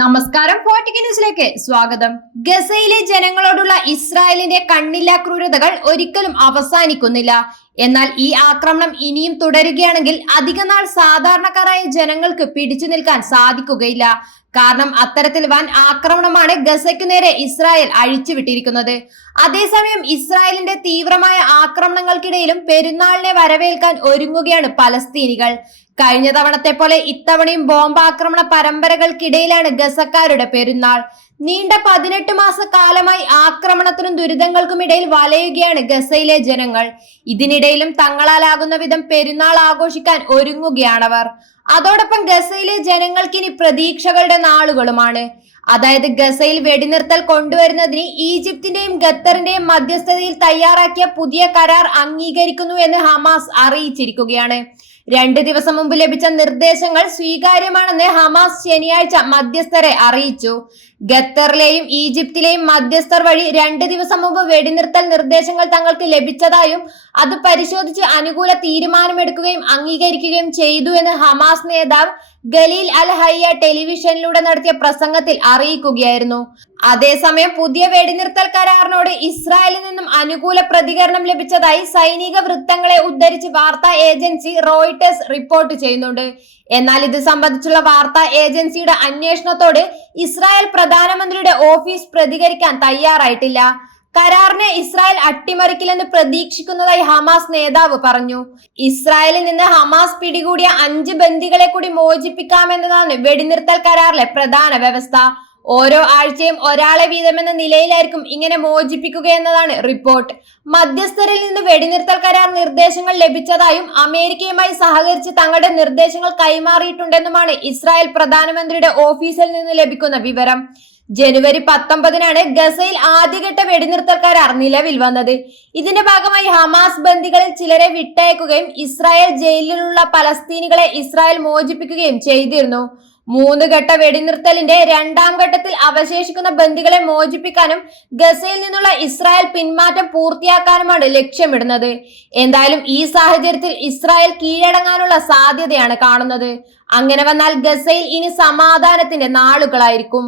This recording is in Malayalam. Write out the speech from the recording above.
നമസ്കാരം ഫോർട്ടിക് ന്യൂസിലേക്ക് സ്വാഗതം. ഗസയിലെ ജനങ്ങളോടുള്ള ഇസ്രായേലിന്റെ കണ്ണില്ലാ ക്രൂരതകൾ ഒരിക്കലും അവസാനിക്കുന്നില്ല. എന്നാൽ ഈ ആക്രമണം ഇനിയും തുടരുകയാണെങ്കിൽ അധികനാൾ സാധാരണക്കാരായ ജനങ്ങൾക്ക് പിടിച്ചു നിൽക്കാൻ സാധിക്കുകയില്ല. കാരണം അത്തരത്തിൽ വൻ ആക്രമണമാണ് ഗസയ്ക്കു നേരെ ഇസ്രായേൽ അഴിച്ചുവിട്ടിരിക്കുന്നത്. അതേസമയം ഇസ്രായേലിന്റെ തീവ്രമായ ആക്രമണങ്ങൾക്കിടയിലും പെരുന്നാളിനെ വരവേൽക്കാൻ ഒരുങ്ങുകയാണ് പലസ്തീനികൾ. കഴിഞ്ഞ തവണത്തെ പോലെ ഇത്തവണയും ബോംബാക്രമണ പരമ്പരകൾക്കിടയിലാണ് ഗസക്കാരുടെ പെരുന്നാൾ. നീണ്ട പതിനെട്ട് മാസ കാലമായി ആക്രമണത്തിനും ദുരിതങ്ങൾക്കും ഇടയിൽ വലയുകയാണ് ഗസയിലെ ജനങ്ങൾ. ഇതിനിടയിലും തങ്ങളാലാകുന്ന വിധം പെരുന്നാൾ ആഘോഷിക്കാൻ ഒരുങ്ങുകയാണവർ. അതോടൊപ്പം ഗസയിലെ ജനങ്ങൾക്ക് ഇനി പ്രതീക്ഷകളുടെ നാളുകളുമാണ്. അതായത് ഗസയിൽ വെടിനിർത്തൽ കൊണ്ടുവരുന്നതിന് ഈജിപ്തിന്റെയും ഖത്തറിന്റെയും മധ്യസ്ഥതയിൽ തയ്യാറാക്കിയ പുതിയ കരാർ അംഗീകരിക്കുന്നു എന്ന് ഹമാസ് അറിയിച്ചിരിക്കുകയാണ്. രണ്ട് ദിവസം മുമ്പ് ലഭിച്ച നിർദ്ദേശങ്ങൾ സ്വീകാര്യമാണെന്ന് ഹമാസ് ശനിയാഴ്ച മധ്യസ്ഥരെ അറിയിച്ചു. ഖത്തറിലെയും ഈജിപ്തിലെയും മധ്യസ്ഥർ വഴി രണ്ട് ദിവസം മുമ്പ് വെടിനിർത്തൽ നിർദ്ദേശങ്ങൾ തങ്ങൾക്ക് ലഭിച്ചതായും അത് പരിശോധിച്ച് അനുകൂല തീരുമാനമെടുക്കുകയും അംഗീകരിക്കുകയും ചെയ്തു എന്ന് ഹമാസ് നേതാവ് ഗലീൽ അൽ ഹയ്യ ടെലിവിഷനിലൂടെ നടത്തിയ പ്രസംഗത്തിൽ അറിയിക്കുകയായിരുന്നു. അതേസമയം പുതിയ വെടിനിർത്തൽ കരാറിനോട് ഇസ്രായേലിൽ നിന്നും അനുകൂല പ്രതികരണം ലഭിച്ചതായി സൈനിക വൃത്തങ്ങളെ ഉദ്ധരിച്ച് വാർത്താ ഏജൻസി റോയിട്ടേഴ്സ് റിപ്പോർട്ട് ചെയ്യുന്നുണ്ട്. എന്നാൽ ഇത് സംബന്ധിച്ചുള്ള വാർത്താ ഏജൻസിയുടെ അന്വേഷണത്തോട് ഇസ്രായേൽ പ്രധാനമന്ത്രിയുടെ ഓഫീസ് പ്രതികരിക്കാൻ തയ്യാറായിട്ടില്ല. കരാറിനെ ഇസ്രായേൽ അട്ടിമറിക്കില്ലെന്ന് പ്രതീക്ഷിക്കുന്നതായി ഹമാസ് നേതാവ് പറഞ്ഞു. ഇസ്രായേലിൽ നിന്ന് ഹമാസ് പിടികൂടിയ അഞ്ച് ബന്ദികളെ കൂടി മോചിപ്പിക്കാമെന്നതാണ് വെടിനിർത്തൽ കരാറിലെ പ്രധാന വ്യവസ്ഥ. ഓരോ ആഴ്ചയും ഒരാളെ വീതമെന്ന നിലയിലായിരിക്കും ഇങ്ങനെ മോചിപ്പിക്കുക എന്നതാണ് റിപ്പോർട്ട്. മധ്യസ്ഥരിൽ നിന്ന് വെടിനിർത്തൽ കരാർ നിർദ്ദേശങ്ങൾ ലഭിച്ചതായും അമേരിക്കയുമായി സഹകരിച്ച് തങ്ങളുടെ നിർദ്ദേശങ്ങൾ കൈമാറിയിട്ടുണ്ടെന്നുമാണ് ഇസ്രായേൽ പ്രധാനമന്ത്രിയുടെ ഓഫീസിൽ നിന്ന് ലഭിക്കുന്ന വിവരം. ജനുവരി പത്തൊമ്പതിനാണ് ഗസയിൽ ആദ്യഘട്ട വെടിനിർത്തൽ കരാർ നിലവിൽ വന്നത്. ഇതിന്റെ ഭാഗമായി ഹമാസ് ബന്ദികളിൽ ചിലരെ വിട്ടയക്കുകയും ഇസ്രായേൽ ജയിലിലുള്ള പലസ്തീനികളെ ഇസ്രായേൽ മോചിപ്പിക്കുകയും ചെയ്തിരുന്നു. മൂന്ന് ഘട്ട വെടിനിർത്തലിന്റെ രണ്ടാം ഘട്ടത്തിൽ അവശേഷിക്കുന്ന ബന്ദികളെ മോചിപ്പിക്കാനും ഗസയിൽ നിന്നുള്ള ഇസ്രായേൽ പിന്മാറ്റം പൂർത്തിയാക്കാനുമാണ് ലക്ഷ്യമിടുന്നത്. എന്തായാലും ഈ സാഹചര്യത്തിൽ ഇസ്രായേൽ കീഴടങ്ങാനുള്ള സാധ്യതയാണ് കാണുന്നത്. അങ്ങനെ വന്നാൽ ഗസയിൽ ഇനി സമാധാനത്തിന്റെ നാളുകളായിരിക്കും.